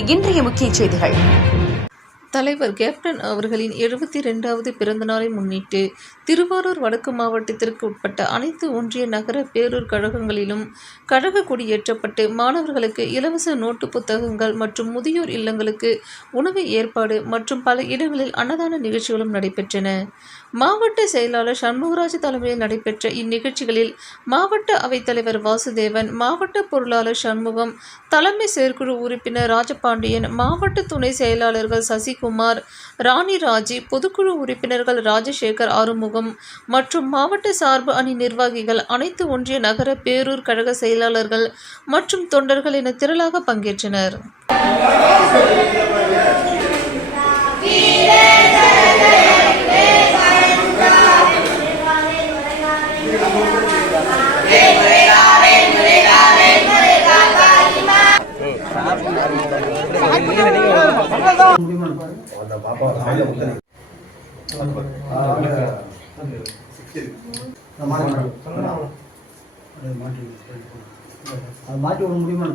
இன்றைய முக்கிய செய்திகள். தலைவர் கேப்டன் அவர்களின் 72வது பிறந்த நாளை முன்னிட்டு திருவாரூர் வடக்கு மாவட்டத்திற்கு உட்பட்ட அனைத்து ஒன்றிய நகர பேரூர் கழகங்களிலும் கழக கொடியேற்றப்பட்டு மாணவர்களுக்கு இலவச நோட்டு புத்தகங்கள் மற்றும் முதியோர் இல்லங்களுக்கு உணவு ஏற்பாடு மற்றும் பல இடங்களில் அன்னதான நிகழ்ச்சிகளும் நடைபெற்றன. மாவட்ட செயலாளர் சண்முகராஜ் தலைமையில் நடைபெற்ற இந்நிகழ்ச்சிகளில் மாவட்ட அவைத்தலைவர் வாசுதேவன், மாவட்ட பொருளாளர் சண்முகம், தலைமை செயற்குழு உறுப்பினர் ராஜபாண்டியன், மாவட்ட துணை செயலாளர்கள் சசிகுமார், ராணி ராஜி, பொதுக்குழு உறுப்பினர்கள் ராஜசேகர், ஆறுமுகம் மற்றும் மாவட்ட சார்பு அணி நிர்வாகிகள், அனைத்து ஒன்றிய நகர பேரூர் கழக செயலாளர்கள் மற்றும் தொண்டர்கள் என திரளாக பங்கேற்றனர். மாட்டி விட முடியுமா?